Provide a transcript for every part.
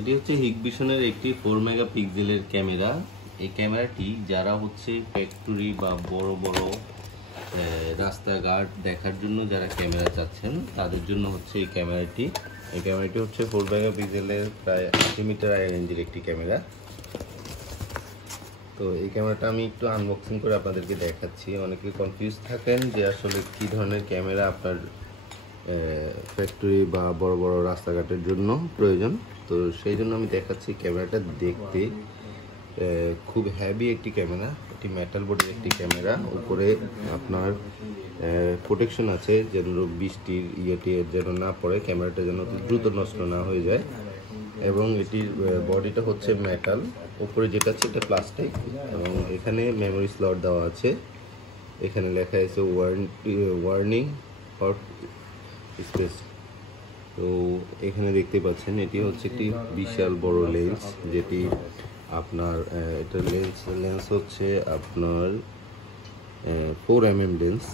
এটি হচ্ছে হিগবিশনের একটি 4 মেগাপিক্সেলের ক্যামেরা। এই ক্যামেরাটি যারা হচ্ছে ফ্যাক্টরি বা বড় বড় রাস্তাঘাট দেখার জন্য যারা ক্যামেরা চাচ্ছেন তাদের জন্য হচ্ছে এই ক্যামেরাটি। এই ক্যামেরাটি হচ্ছে 4 মেগাপিক্সেলের প্রায় 80 মিটার আই রেঞ্জের একটি ক্যামেরা। তো এই ক্যামেরাটা আমি একটু আনবক্সিং করে আপনাদেরকে দেখাচ্ছি। অনেকে কনফিউজ থাকেন যে আসলে কী ধরনের ক্যামেরা আপনার ফ্যাক্টরি বা বড় বড় রাস্তাঘাটের জন্য প্রয়োজন। তো সেই জন্য আমি দেখাচ্ছি ক্যামেরাটা দেখতে খুব হেভি একটি ক্যামেরা। এটি মেটাল বডির একটি ক্যামেরা। উপরে আপনার প্রোটেকশন আছে যেন বৃষ্টির যেন না পড়ে, ক্যামেরাটা যেন দ্রুত নষ্ট না হয়ে যায়। এবং এটির বডিটা হচ্ছে মেটাল, উপরে যেটা আছে এটা প্লাস্টিক। এবং এখানে মেমোরি স্লট দেওয়া আছে। এখানে লেখা আছে ওয়ার্নিং ফর স্পেস। তো এখানে দেখতে পাচ্ছেন এটি হচ্ছে একটি বিশাল বড় লেন্স, যেটি আপনার এটা লেন্স হচ্ছে আপনার 4mm লেন্স।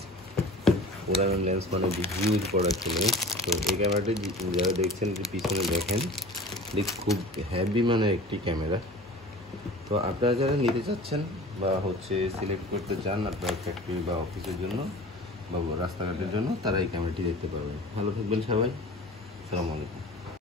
4mm লেন্স মানে হিউজ বড় একটা লেন্স। তো এই ক্যামেরাটি যারা দেখছেন এটি পিছনে দেখেন, খুব হেভি মানে একটি ক্যামেরা। তো আপনারা যারা নিতে চাচ্ছেন বা হচ্ছে সিলেক্ট করতে চান আপনার ফ্যাক্টরি বা অফিসের জন্য বা রাস্তাঘাটের জন্য, তারা এই ক্যামেরাটি দেখতে পারবেন। ভালো থাকবেন সবাই। আসসালামু আলাইকুম।